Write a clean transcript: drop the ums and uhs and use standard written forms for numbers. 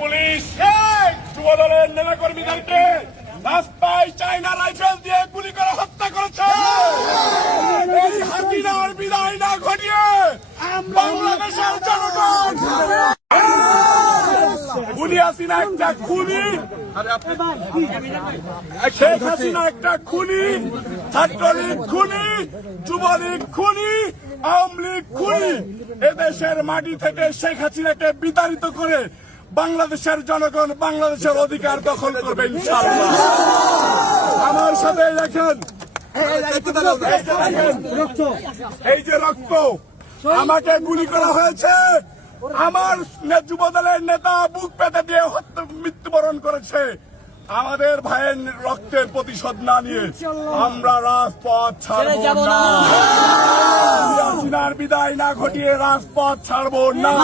Police যুবদলের নেতাকর্মীদেরকে রাস্তায় চায়না রাইফেল দিয়ে গুলি করে হত্যা করেছে। এই হাসিনার বিদায় না ঘটিয়ে বাংলাদেশের জনগণ খুনি হাসিনা একটা খুনি, শেখ হাসিনা একটা খুনি, ছাত্রলীগ খুনি, যুবলীগ খুনি, আওয়ামী লীগ খুনি। এদেশের মাটি থেকে শেখ হাসিনাকে বিতাড়িত করে বাংলাদেশের জনগণ বাংলাদেশের অধিকার দখল করবে ইনশাআল্লাহ। আমার সাথে দেখেন এই যে রক্ত, আমাকে গুলি করা হয়েছে, আমার যুবদলের নেতা বুক পেতে দিয়ে মৃত্যুবরণ করেছে। আমাদের ভাইয়ের রক্তের প্রতিশোধ না নিয়ে আমরা রাজপথ ছাড়ব না। হাসিনার বিদায় না ঘটিয়ে রাজপথ ছাড়ব না।